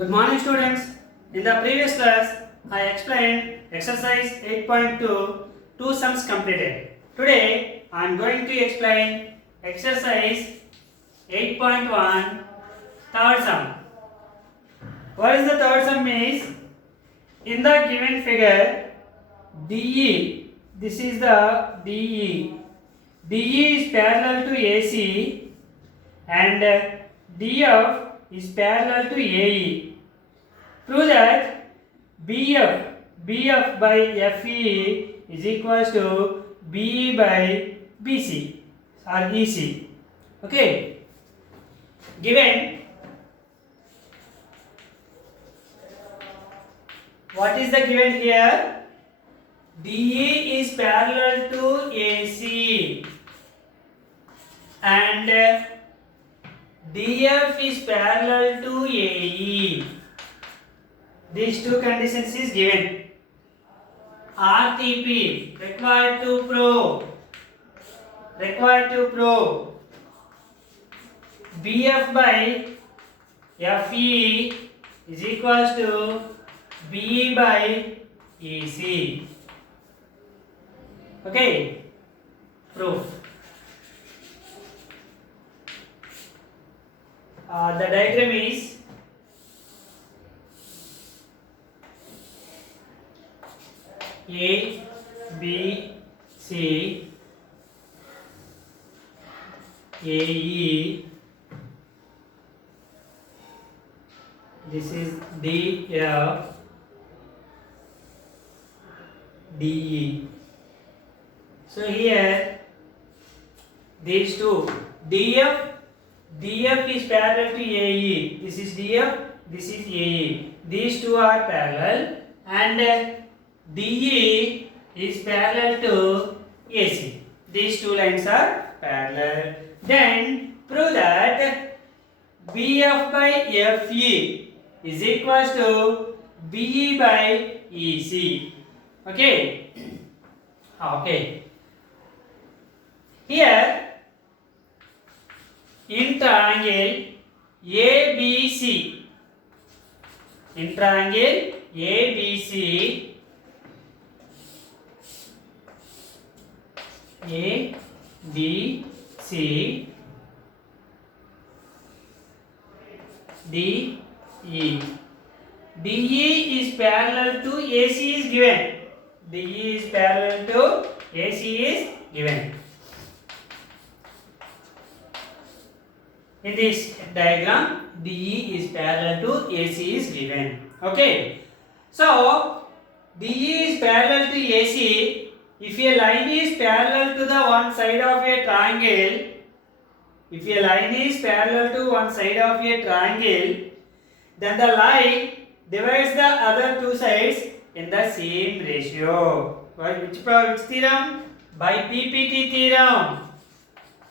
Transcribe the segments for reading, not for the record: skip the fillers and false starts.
Good morning students. In the previous class, I explained exercise 8.2 two sums completed. Today, I am going to explain exercise 8.1 third sum. What is the third sum is? In the given figure, DE, this is the DE. DE is parallel to AC and DF is parallel to AE. Prove that BF by FE is equals to BE by BC or EC. Okay. Given what is the given here? DE is parallel to AC and DF is parallel to AE. These two conditions is given. RTP required to prove BF by FE is equals to BE by EC. Okay, proof. The diagram is A, B, C, AE. This is D, F, DE. So here these two DF is parallel to AE. This is DF, this is AE. These two are parallel and DE is parallel to AC. These two lines are parallel. Then prove that BF by FE is equals to BE by EC. Okay. Okay. Here in triangle ABC, DE. DE is parallel to AC is given. DE is parallel to AC is given. In this diagram, DE is parallel to AC is given. Okay. So, DE is parallel to AC. If a line is parallel to the one side of a triangle, then the line divides the other two sides in the same ratio. Which theorem? By BPT theorem.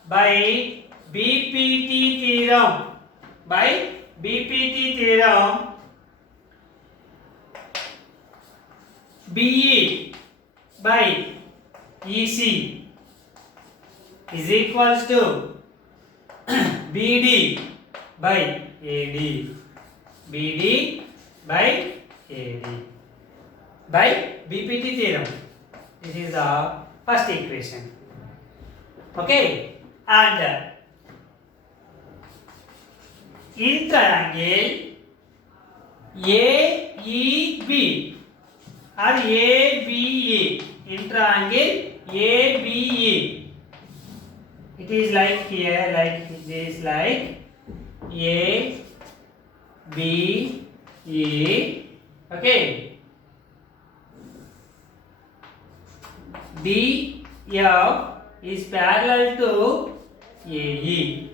By BPT theorem, BE by EC is equals to BD by AD. BD by AD by BPT theorem. This is the first equation. Okay, and in triangle AEB or ABE, in triangle ABE, it is like here, like this, like ABE. Okay. DF is parallel to AE.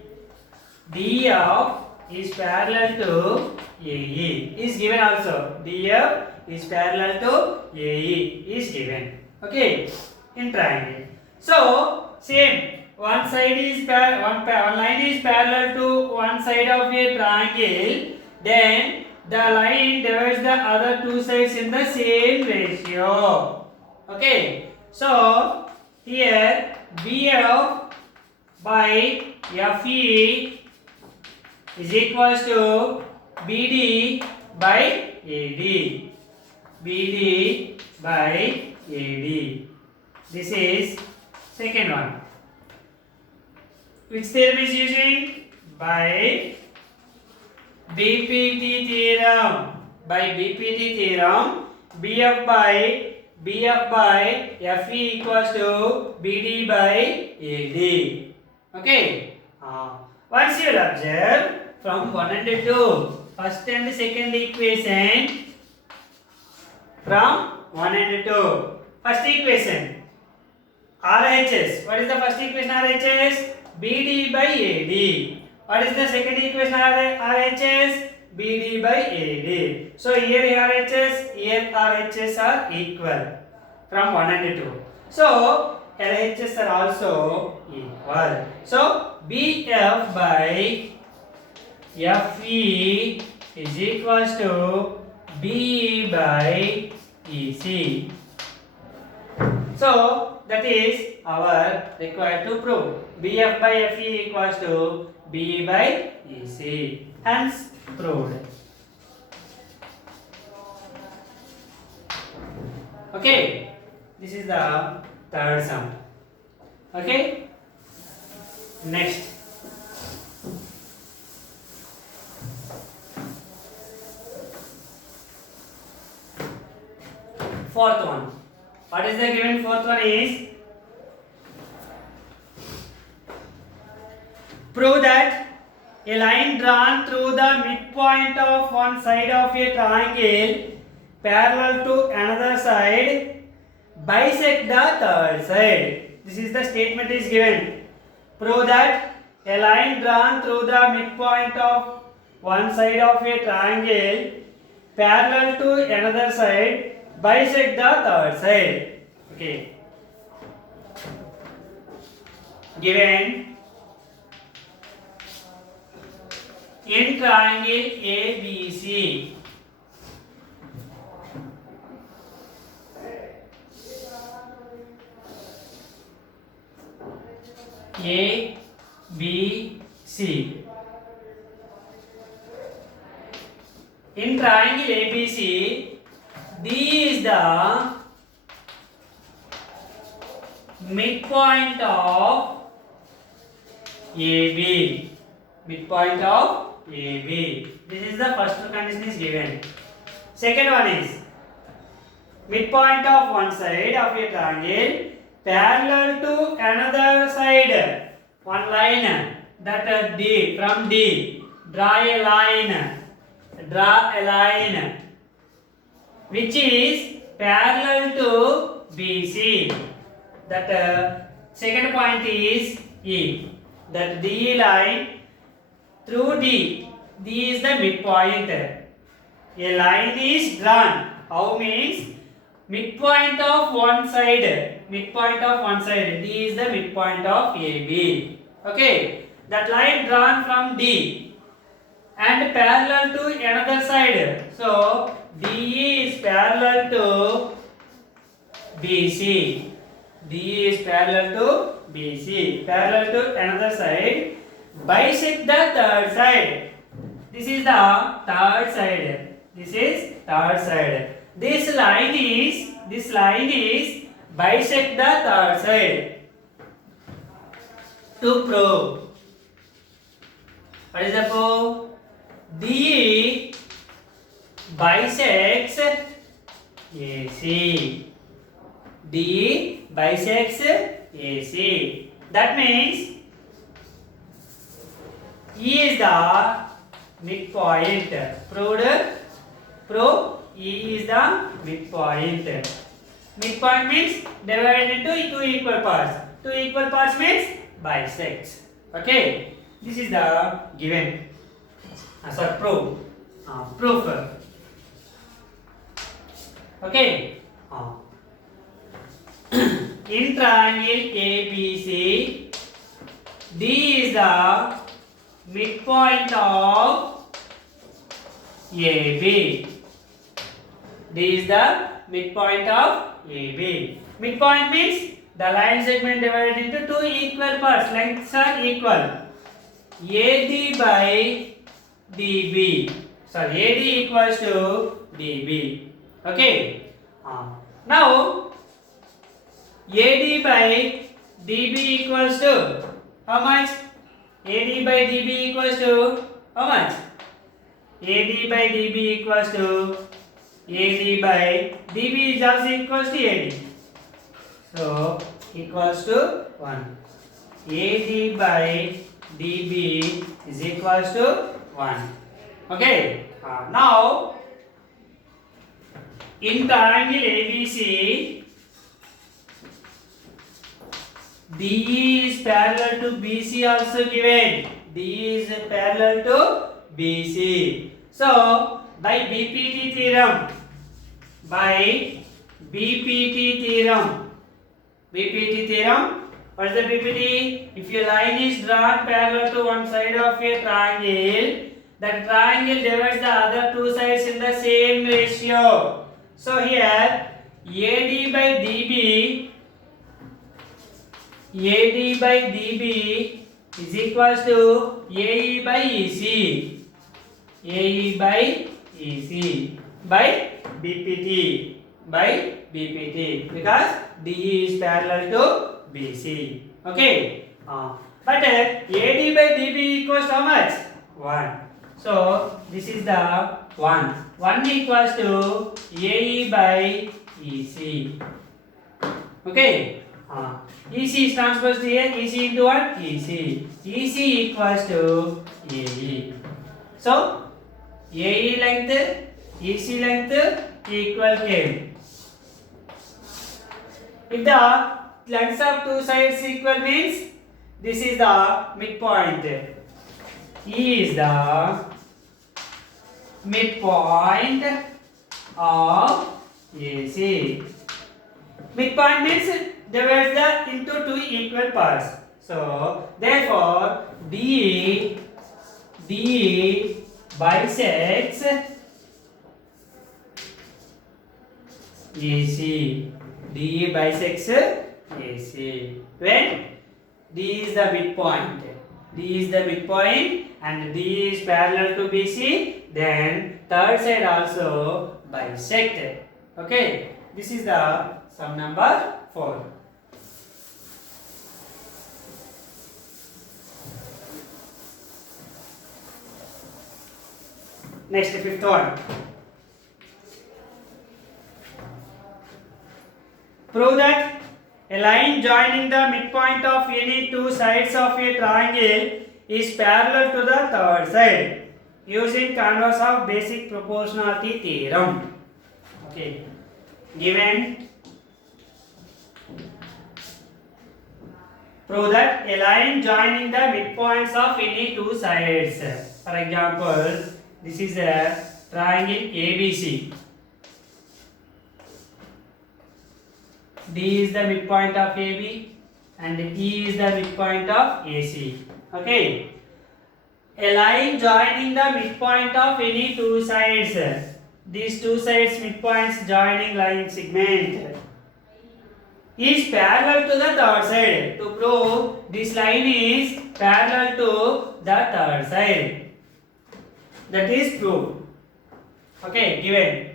DF is parallel to AE is given also. DF is parallel to AE is given. Okay, in triangle. So same, one line is parallel to one side of a triangle. Then the line divides the other two sides in the same ratio. Okay. So here BF by FE is equals to BD by AD. BD by AD. This is second one. Which theorem is using? By BPT theorem. By BPT theorem, BF by FE equals to BD by AD. Okay. Once you will observe from 1 and 2, first and second equation from 1 and 2. First equation RHS. What is the first equation RHS? BD by AD. What is the second equation RHS? BD by AD. So here RHS are equal from 1 and 2. So LHS are also equal. So BF by FE is equals to BE by EC. So that is our required to prove. BF by FE equals to BE by EC. Hence proved. Okay. This is the third sum. Okay. Next. Fourth one. What is the given fourth one is? Prove that a line drawn through the midpoint of one side of a triangle parallel to another side bisect the third side. This is the statement is given. Prove that a line drawn through the midpoint of one side of a triangle parallel to another side bisect the third side. Okay. Given in triangle ABC, ABC. In triangle ABC, D is the midpoint of AB. Midpoint of AB. This is the first condition is given. Second one is midpoint of one side of a triangle parallel to another side. One line that D, from D draw a line which is parallel to BC. That second point is E. That D line through D. D is the midpoint. A line is drawn. How means midpoint of one side. Midpoint of one side. D is the midpoint of AB. Okay. That line drawn from D and parallel to another side. So DE is parallel to BC. DE is parallel to BC. Parallel to another side. Bisect the third side. This is the third side. This is third side. This line is bisect the third side. To prove. What is the proof? DE bisects AC. DE bisects AC. That means E is the midpoint. Prove E is the midpoint. Midpoint means divided into two equal parts. Two equal parts means bisects. Okay. This is the given. Proof. Proof. Okay. In triangle ABC, D is the midpoint of AB. D is the midpoint of AB. Midpoint means the line segment divided into two equal parts. Lengths are equal. AD by DB. sorry, AD equals to DB. Okay. Now AD by DB equals to how much? AD by DB equals to how much? AD by DB equals to AD by DB is also equals to AD. So equals to 1. AD by DB is equals to 1. Okay. Now in triangle ABC, DE is parallel to BC also given. DE is parallel to BC. So by BPT theorem, what is the BPT? If a line is drawn parallel to one side of a triangle, that triangle divides the other two sides in the same ratio. So here AD by DB is equals to AE by EC. AE by EC by BPT because DE is parallel to BC. Okay. But AD by DB equals to how much? 1. So this is the 1. 1 equals to AE by EC. Okay. EC is transposed here. EC into what? EC. EC equals to AE. So AE length, EC length equal came. If the lengths of two sides equal means this is the midpoint. E is the midpoint of AC. Midpoint means divides the into two equal parts. So therefore DE bisects AC. DE bisects AC. When D is the midpoint. D is the midpoint and D is parallel to BC, then third side also bisect. Okay. This is the sum number 4. Next, fifth one. Prove that a line joining the midpoint of any two sides of a triangle is parallel to the third side using converse of basic proportionality theorem. Okay. Given, prove that a line joining the midpoints of any two sides. For example, this is a triangle ABC. D is the midpoint of AB and E is the midpoint of AC. Okay. A line joining the midpoint of any two sides. These two sides midpoints joining line segment is parallel to the third side. To prove this line is parallel to the third side. That is proved. Okay, given.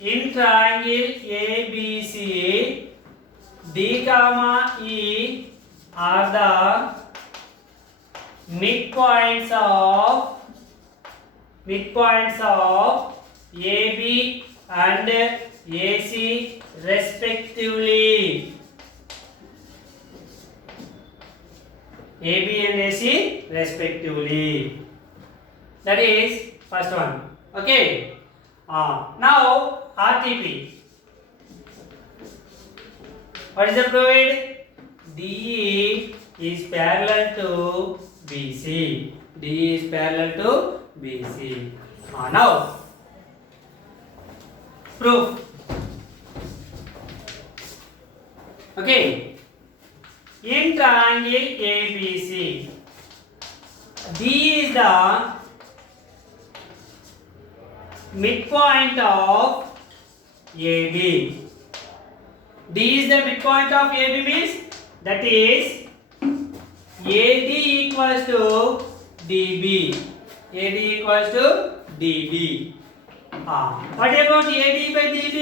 In triangle ABC, D comma E are the midpoints of AB and AC respectively. AB and AC respectively. That is first one. Okay. Now RTP. What is the proved? DE is parallel to BC. DE is parallel to BC. Now proof. Okay. In triangle ABC, D is the midpoint of AB. D is the midpoint of AB means that is AD equals to DB. AD equals to dB. What about AD by dB?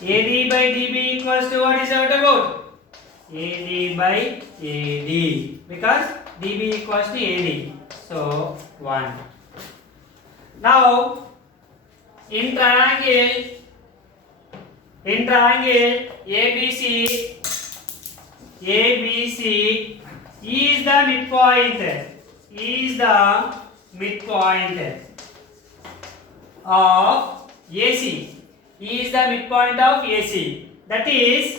AD by dB equals to what is that about? AD by AD, because dB equals to AD. So 1. Now in triangle ABC is the midpoint of AC. Is the midpoint of AC. That is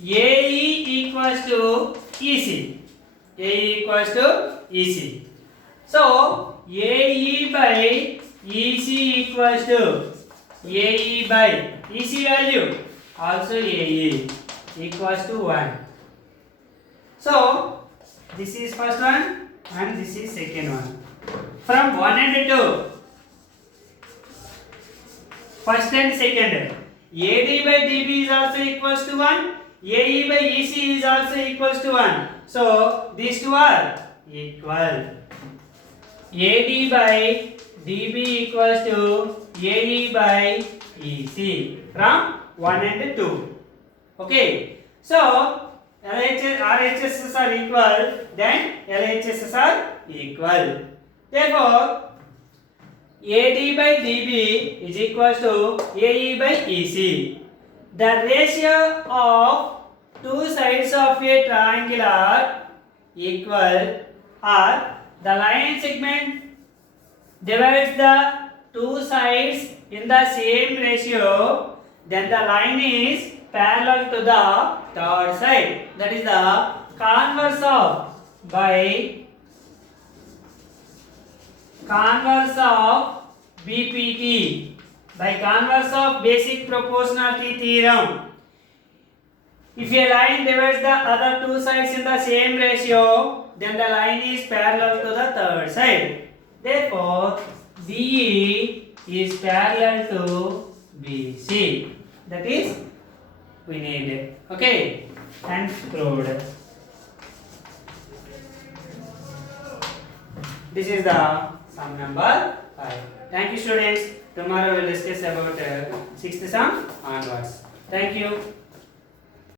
AE equals to EC. AE equals to EC. So AE by EC equals to AE by EC value also AE equals to 1. So this is first one and this is second one. From 1 and 2, first and second, AD by DB is also equals to 1, AE by EC is also equals to 1. So these two are equal. AD by DB equals to AE by EC from 1 and 2. Okay. So RHS are equal, then LHS are equal. Therefore, AD by DB is equal to AE by EC. The ratio of two sides of a triangle are equal, or the line segment divides the two sides in the same ratio, then the line is parallel to the third side. That is the converse of BPT, by converse of basic proportionality theorem. If a line divides the other two sides in the same ratio, then the line is parallel to the third side. Therefore, DE is parallel to BC. That is we need it. Okay, and proved. This is the sum number 5. Thank you, students. Tomorrow we will discuss about 6th sum onwards. Thank you.